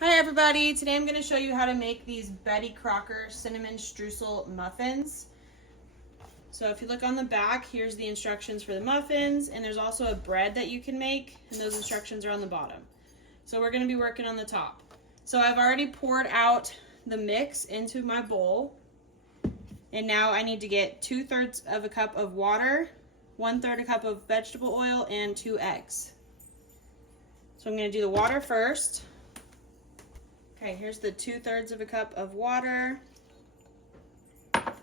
Hi everybody, today I'm going to show you how to make these Betty Crocker cinnamon streusel muffins. So if you look on the back, here's the instructions for the muffins, and there's also a bread that you can make, and those instructions are on the bottom. So we're going to be working on the top. So I've already poured out the mix into my bowl, and now I need to get 2/3 of a cup of water, 1/3 a cup of vegetable oil, and 2 eggs. So I'm going to do the water first. Okay, here's the 2/3 of a cup of water. I'm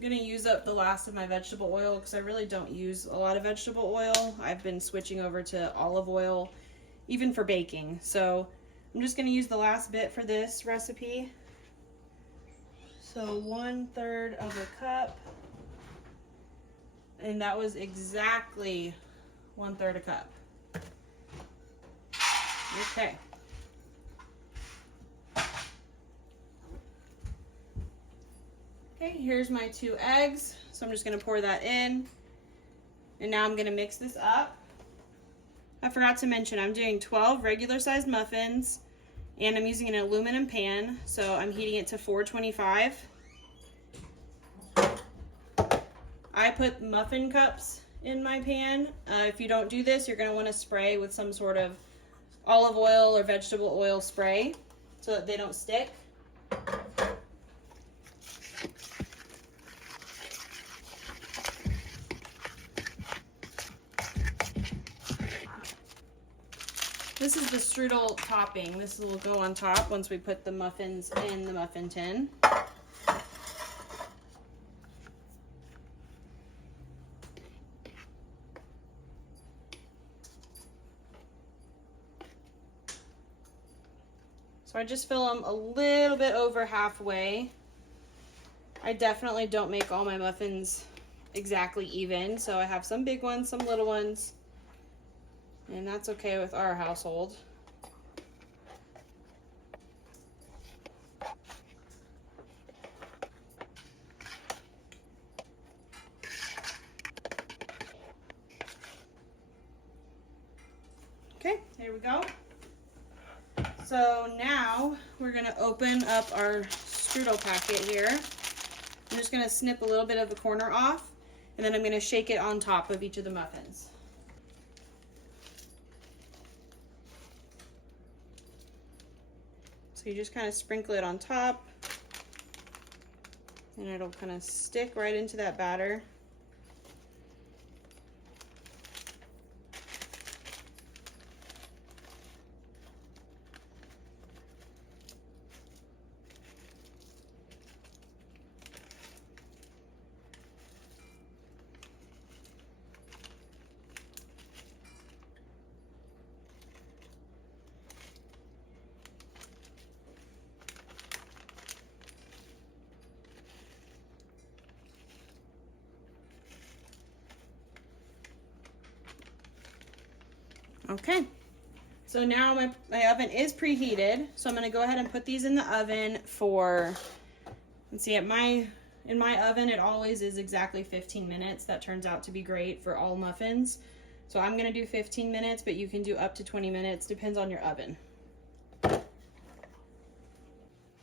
gonna use up the last of my vegetable oil because I really don't use a lot of vegetable oil. I've been switching over to olive oil, even for baking. So I'm just gonna use the last bit for this recipe. So 1/3 of a cup, and that was exactly 1/3 a cup. Okay. Okay, here's my 2 eggs. So I'm just gonna pour that in. And now I'm gonna mix this up. I forgot to mention, I'm doing 12 regular sized muffins, and I'm using an aluminum pan, so I'm heating it to 425. I put muffin cups in my pan. If you don't do this, you're gonna wanna spray with some sort of olive oil or vegetable oil spray so that they don't stick. This is the strudel topping. This will go on top once we put the muffins in the muffin tin. So I just fill them a little bit over halfway. I definitely don't make all my muffins exactly even, so I have some big ones, some little ones. And that's okay with our household. Okay, there we go. So now we're gonna open up our strudel packet here. I'm just gonna snip a little bit of the corner off, and then I'm gonna shake it on top of each of the muffins. So you just kind of sprinkle it on top, and it'll kind of stick right into that batter. Okay, so now my oven is preheated, so I'm going to go ahead and put these in the oven for, let's see, in my oven it always is exactly 15 minutes. That turns out to be great for all muffins. So I'm going to do 15 minutes, but you can do up to 20 minutes, depends on your oven.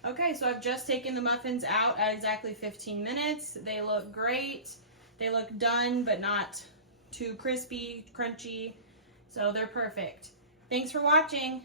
Okay, so I've just taken the muffins out at exactly 15 minutes. They look great. They look done, but not too crispy, crunchy. So they're perfect. Thanks for watching.